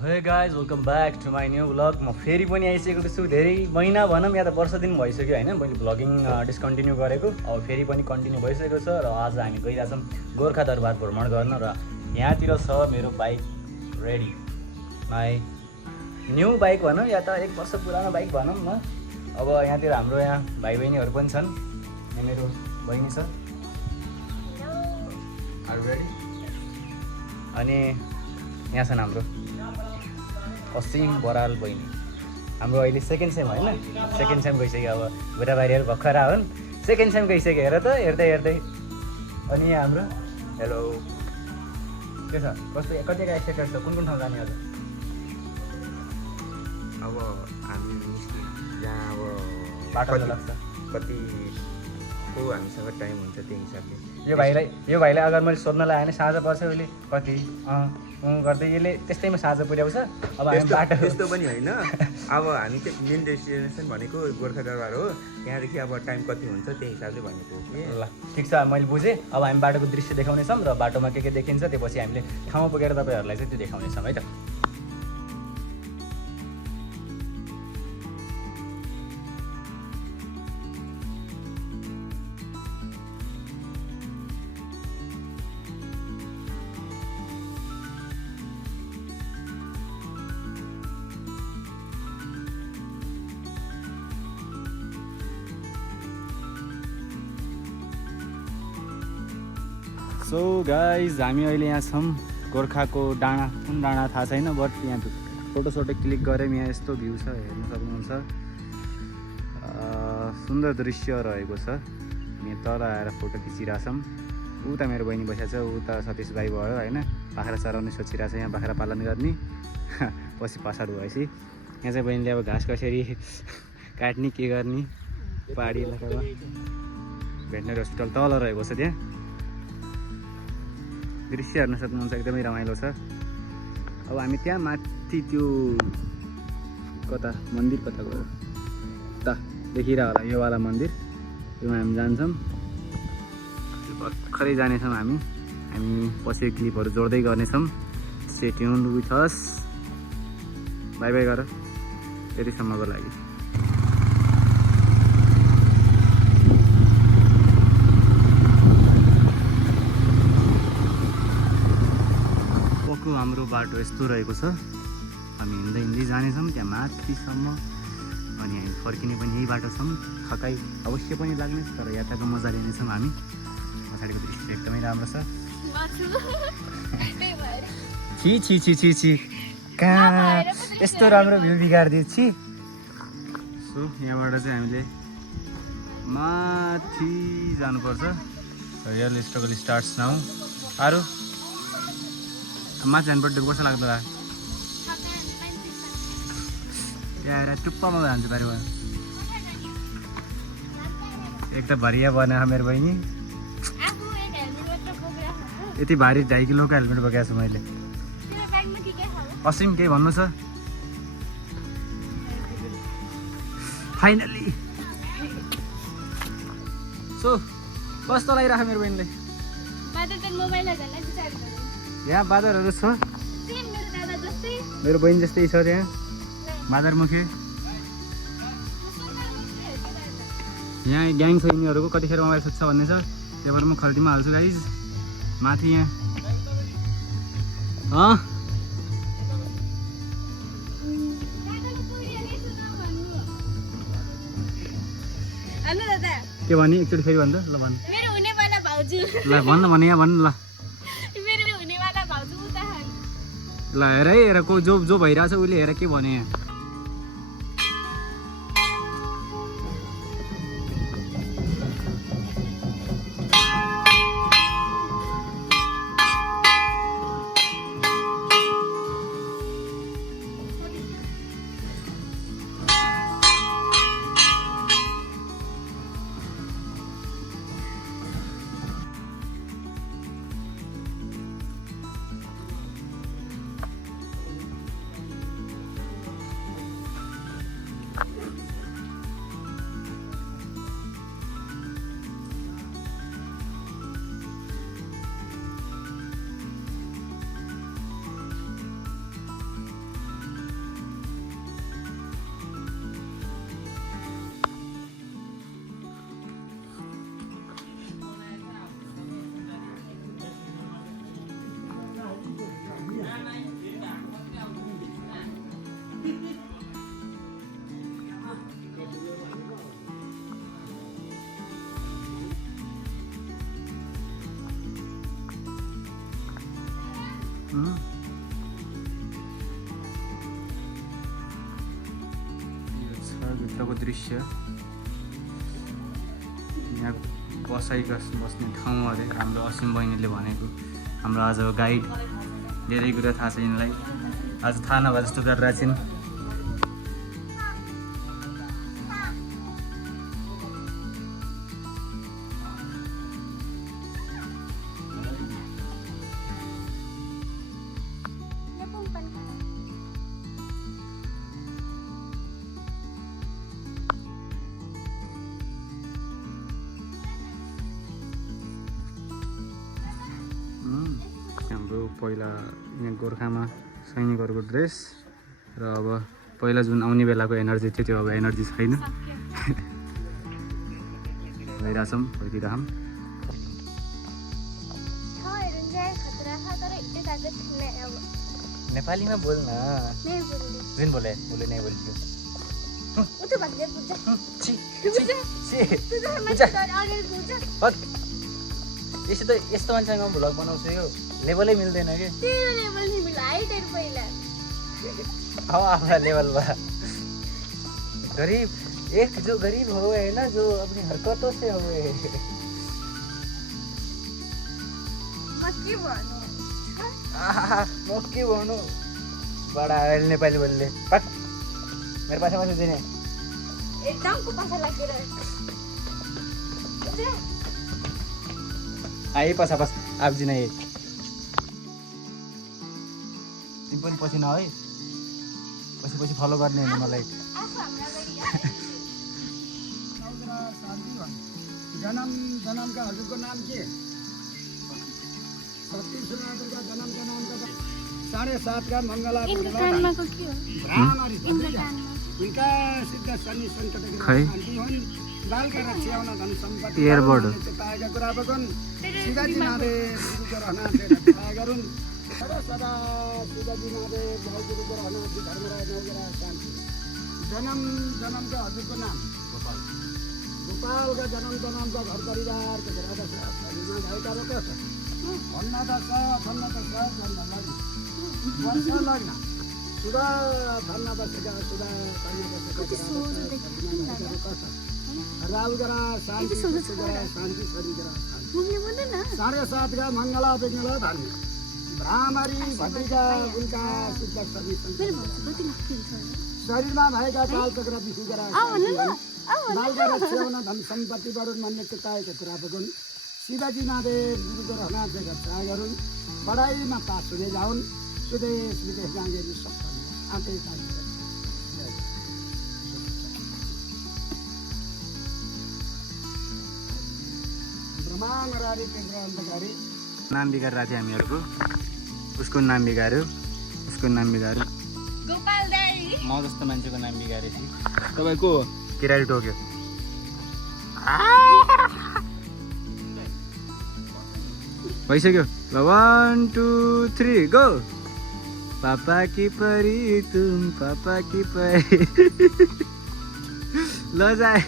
हे guys welcome back to my new blog. म फेरि पनि आइसकेको छु। धेरै महिना भनौँ या त वर्ष दिन भइसक्यो होइन मैले ब्लगिङ डिस्कन्टिन्यू गरेको। अब फेरि पनि कन्टिन्यू भइसकेको छ र आज हामी गइरहेछौँ गोर्खा दरबार भ्रमण गर्न। र यहाँतिर छ मेरो bike ready, my new bike भनौँ या त 1 वर्ष पुरानो बाइक भनौँ न। अब यहाँतिर हाम्रो यहाँ भाइ बहिनीहरू पनि छन्। यहाँ मेरो बहिनी छ रेडी, अनि यहाँ छन् हाम्रो पश्चिम बराल बहिनी। हाम्रो अहिले सेकेन्ड सेम होइन, सेकेन्ड सेम गइसक्यो। अब बुढाबारीहरू भर्खरा हुन्, सेकेन्ड सेम गइसक्यो। हेर त हेर्दै हेर्दै। अनि यहाँ हाम्रो हेलो के छ, कस्तो कतिका एक्साइटेड छ, कुन ठाउँ जाने अझ? अब हामी यहाँ अब बाटो लाग्छ कति को हामीसँग टाइम हुन्छ त्यही हिसाबले। यो भाइलाई अगर मैले सोध्न लगाएँ भने साँझ पर्छ उसले कति गर्दै यसले त्यस्तैमा साँझ पुर्याउँछ। अब हामी बाटो त्यस्तो पनि होइन। अब हामी चाहिँ मेन डेस्टिनेसन भनेको गोर्खा दरबार हो, त्यहाँदेखि अब टाइम कति हुन्छ त्यही हिसाबले भनेको हो कि। ल ठिक छ, मैले बुझेँ। अब हामी बाटोको दृश्य देखाउनेछौँ र बाटोमा के देखिन्छ त्योपछि हामीले ठाउँमा पुगेर तपाईँहरूलाई चाहिँ त्यो देखाउनेछौँ है त। सो गाइज हामी अहिले यहाँ छौँ गोर्खाको डाँडा। कुन डाँडा थाहा छैन, बट यहाँ फोटो क्लिक गरेँ। यहाँ यस्तो भ्यू छ, हेर्न सक्नुहुन्छ। सुन्दर दृश्य रहेको छ। यहाँ तल आएर फोटो खिचिरहेछौँ। उता मेरो बहिनी बसेको छ, उता सतीश भाइ भयो होइन। बाख्रा चराउने सोचिरहेको छ, यहाँ बाख्रा पालन गर्ने। पछि पछाड भएपछि यहाँ चाहिँ बहिनीले अब घाँस कसरी काट्ने के गर्ने। पहाडी इलाकामा भेटनेरी हस्पिटल तल रहेको छ। त्यहाँ दृश्य हेर्न सक्नुहुन्छ, एकदमै रमाइलो छ। अब हामी त्यहाँ माथि त्यो कता मन्दिर कता गयो त देखिरह होला, यो वाला मन्दिर, त्योमा हामी जान्छौँ। भर्खरै जानेछौँ हामी पछि क्लिपहरू जोड्दै गर्नेछौँ। Stay tuned with us. By by गर त्यतिसम्मको लागि। हाम्रो बाटो यस्तो रहेको छ। हामी हिँड्दै जानेछौँ त्यहाँ माथिसम्म, अनि हामी फर्किने पनि यही बाटो छौँ। थकाइ अवश्य पनि लाग्ने, तर यात्राको मजा लिनेछौँ हामी। पछाडिको दृश्य एकदमै राम्रो छ। छि छि छि छि छि कहाँ यस्तो राम्रो भ्यू बिगारिदियो छि। सो यहाँबाट चाहिँ हामीले माथि जानुपर्छ। Real struggle starts now. अरू माथि जानुपर्छ, कस्तो लाग्दो होला? त्यहाँ आएर टुप्पामा जान्छु बारीमा। एक त भरिया बनाएको मेरो बहिनी, यति भारी 2.5 किलोको हेलमेट बोकेको छु मैले। असीम केही भन्नु छ? फाइनली सो कस्तो लागिरहेको मेरो बहिनीले? यहाँ बादरहरू छ, मेरो बहिनी जस्तै छ। त्यहाँ बादरमुखे। यहाँ ग्याङ छ यिनीहरूको, कतिखेर मोबाइल सुत्छ भन्ने छ। त्यही भएर म खल्तीमा हाल्छु गाइज माथि। यहाँ के भने एकचोटि फेरि भन्दा ल भन् ल भन्न भने यहाँ भन्नु ल। ल हेर है, हेर को जो भइरहेछ उसले, हेर के भने यहाँ। भित्रको दृश्य यहाँ बसाइका बस्ने ठाउँ अरे हाम्रो असिम बहिनीले भनेको हाम्रो आज गाइड धेरै कुरा थाहा छ यिनलाई आज थाहा नभए जस्तो गरेर छिन् हाम्रो पहिला यहाँ गोर्खामा सैनिकहरूको ड्रेस र अब पहिला जुन आउने बेलाको एनर्जी थियो त्यो अब एनर्जी छैन गइरहेछौँ फर्किरहौँ नेपालीमा बोल्न जुन बोले बोले नै बोल्छु यस्तो मान्छेसँग भ्लग बनाउँछु यो लेभलै मिल्दैन कि अब आफ्ना लेवलमा गरीब एक जो गरीब हो है ना जो अपनी हरकतों से हो म के भन्नु बडा नेपाली बोल्ने पट मेरो पासमा सुझिने एकदम को पासा लागेर आइ पछा पछ आब्जी नै तिमी पनि पछि न है पछि पछि फलो गर्ने होइन मलाई जन्मका हजुरको नाम के सतीश्वरका जन्मका नाम त 7.5 का मङ्गला उनका सिद्ध शनि सङ्कटको शान्ति हुन् बालका रक्षाउन धन सम्पत्ति एयरबोर्ड पाएका कुरा बगन शिवाजी महादेव गुरुको रहना रक्षा गरून् सदा सदा शिवाजी महादेव गुरुको रहना धर्मराज नौगरा शान्ति जन्मका हजुरको नाम गोपालका जन्मका घर परिवारको घरमा भएका रोग भन्न त वर्ष लग्न सुधा धन्न बसेका सुधा राहु ग्रह शान्ति शान्ति शनि ग्रह 7.5 का मङ्गला बेङ्गला धर्म भ्रामरी भद्रिका उनका शुद्ध शनि शरीरमा भएका कालचक्र विशु ग्रह बालका रक्षाउन धन सम्पत्ति बढुन् भन्ने चुकाएको कुरा बगुन् शिवाजी महादेव गुरुको रहना रक्षा गरून् पढाइमा पास हुँदै जाउन् सुदेश विदेश जाँगेरी सफल आँटै ब्रह्माण्डकारी केन्द्र अन्तकारी नाम बिगारेर थियो हामीहरूको उसको नाम बिगाऱ्यो उसको नाम बिगाऱ्यो गोपाल दाई म जस्तो मान्छेको नाम बिगारेपछि तपाईँको किराडी टोक्यो भइसक्यो ल 1 2 3 गो पापा की परी तुम पापा की परी ल जाए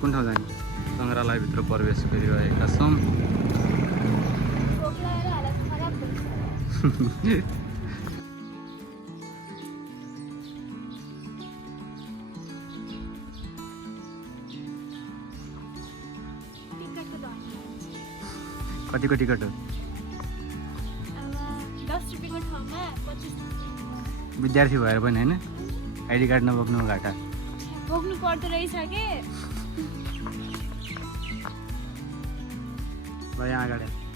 कुन ठाउँ जाने सङ्ग्रहालयभित्र प्रवेश गरिरहेका छौँ कतिको टिकट हो 10 रुपैयाँको ठाउँमा 25 विद्यार्थी भएर पनि होइन आइडी कार्ड नबोक्नु घाटा बोक्नु पर्दो रहेछ के ल यहाँ अगाडि